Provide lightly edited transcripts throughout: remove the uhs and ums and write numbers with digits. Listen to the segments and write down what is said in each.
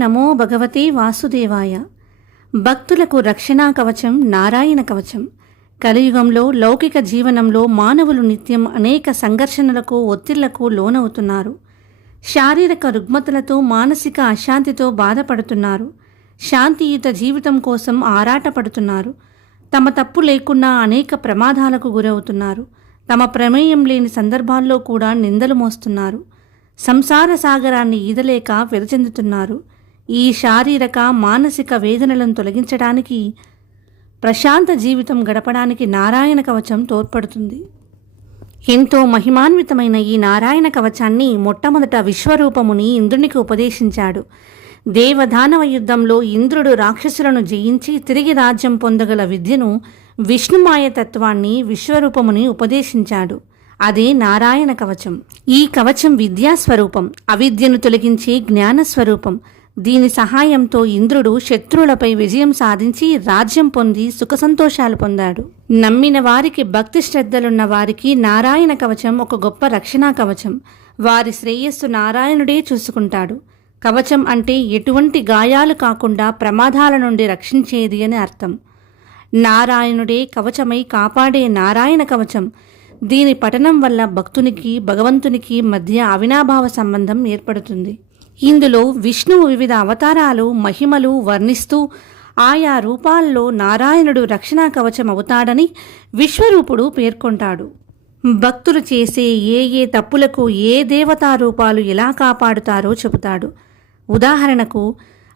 నమో భగవతే వాసుదేవాయ. భక్తులకు రక్షణా కవచం నారాయణ కవచం. కలియుగంలో లౌకిక జీవనంలో మానవులు నిత్యం అనేక సంఘర్షణలకు, ఒత్తిళ్లకు లోనవుతున్నారు. శారీరక రుగ్మతలతో, మానసిక అశాంతితో బాధపడుతున్నారు. శాంతియుత జీవితం కోసం ఆరాటపడుతున్నారు. తమ తప్పు లేకున్నా అనేక ప్రమాదాలకు గురవుతున్నారు. తమ ప్రమేయం లేని సందర్భాల్లో కూడా నిందలు మోస్తున్నారు. సంసార సాగరాన్ని ఈదలేక వెదచెందుతున్నారు. ఈ శారీరక, మానసిక వేదనలను తొలగించడానికి, ప్రశాంత జీవితం గడపడానికి నారాయణ కవచం తోడ్పడుతుంది. ఎంతో మహిమాన్వితమైన ఈ నారాయణ కవచాన్ని మొట్టమొదట విశ్వరూపముని ఇంద్రునికి ఉపదేశించాడు. దేవదానవ యుద్ధంలో ఇంద్రుడు రాక్షసులను జయించి తిరిగి రాజ్యం పొందగల విద్యను, విష్ణుమాయ తత్వాన్ని విశ్వరూపముని ఉపదేశించాడు. అదే నారాయణ కవచం. ఈ కవచం విద్యాస్వరూపం, అవిద్యను తొలగించే జ్ఞానస్వరూపం. దీని సహాయంతో ఇంద్రుడు శత్రువులపై విజయం సాధించి రాజ్యం పొంది సుఖసంతోషాలు పొందాడు. నమ్మిన వారికి, భక్తి శ్రద్ధలున్న వారికి నారాయణ కవచం ఒక గొప్ప రక్షణా కవచం. వారి శ్రేయస్సు నారాయణుడే చూసుకుంటాడు. కవచం అంటే ఎటువంటి గాయాలు కాకుండా ప్రమాదాల నుండి రక్షించేది అని అర్థం. నారాయణుడే కవచమై కాపాడే నారాయణ కవచం. దీని పఠనం వల్ల భక్తునికి, భగవంతునికి మధ్య అవినాభావ సంబంధం ఏర్పడుతుంది. ఇందులో విష్ణువు వివిధ అవతారాలు, మహిమలు వర్ణిస్తూ ఆయా రూపాల్లో నారాయణుడు రక్షణా కవచం అవుతాడని విశ్వరూపుడు పేర్కొంటాడు. భక్తులు చేసే ఏ తప్పులకు ఏ దేవతా రూపాలు ఎలా కాపాడుతారో చెబుతాడు. ఉదాహరణకు,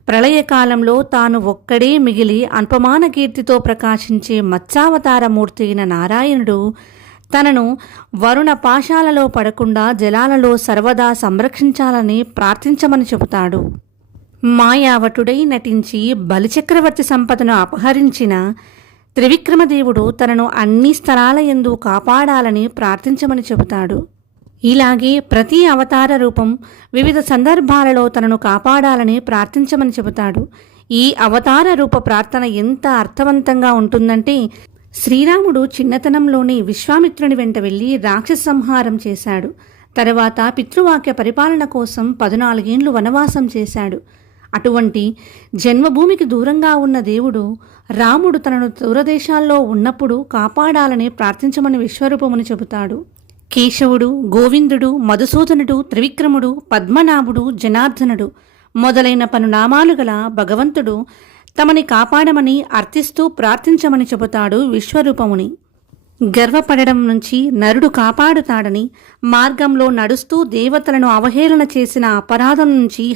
ప్రళయకాలంలో తాను ఒక్కడే మిగిలి అల్పమాన కీర్తితో ప్రకాశించే మత్స్యావతారమూర్తి అయిన నారాయణుడు తనను వరుణ పాశాలలో పడకుండా జలాలలో సర్వదా సంరక్షించాలని ప్రార్థించమని చెబుతాడు. మాయావటుడై నటించి బలిచక్రవర్తి సంపదను అపహరించిన త్రివిక్రమదేవుడు తనను అన్ని స్థలాల యందు కాపాడాలని ప్రార్థించమని చెబుతాడు. ఇలాగే ప్రతి అవతార రూపం వివిధ సందర్భాలలో తనను కాపాడాలని ప్రార్థించమని చెబుతాడు. ఈ అవతార రూప ప్రార్థన ఎంత అర్థవంతంగా ఉంటుందంటే, శ్రీరాముడు చిన్నతనంలోనే విశ్వామిత్రుని వెంట వెళ్ళి రాక్షస సంహారం చేశాడు. తర్వాత పితృవాక్య పరిపాలన కోసం 14 ఏళ్లు వనవాసం చేశాడు. అటువంటి జన్మభూమికి దూరంగా ఉన్న దేవుడు, రాముడు తనను దూరదేశాల్లో ఉన్నప్పుడు కాపాడాలని ప్రార్థించమని విశ్వరూపముని చెబుతాడు. కేశవుడు, గోవిందుడు, మధుసూదనుడు, త్రివిక్రముడు, పద్మనాభుడు, జనార్దనుడు మొదలైన పలునామాలు గల భగవంతుడు తమని కాపాడమని అర్థిస్తూ ప్రార్థించమని చెబుతాడు విశ్వరూపముని. గర్వపడడం నుంచి నరుడు కాపాడుతాడని, మార్గంలో నడుస్తూ దేవతలను అవహేళన చేసిన అపరాధం నుంచి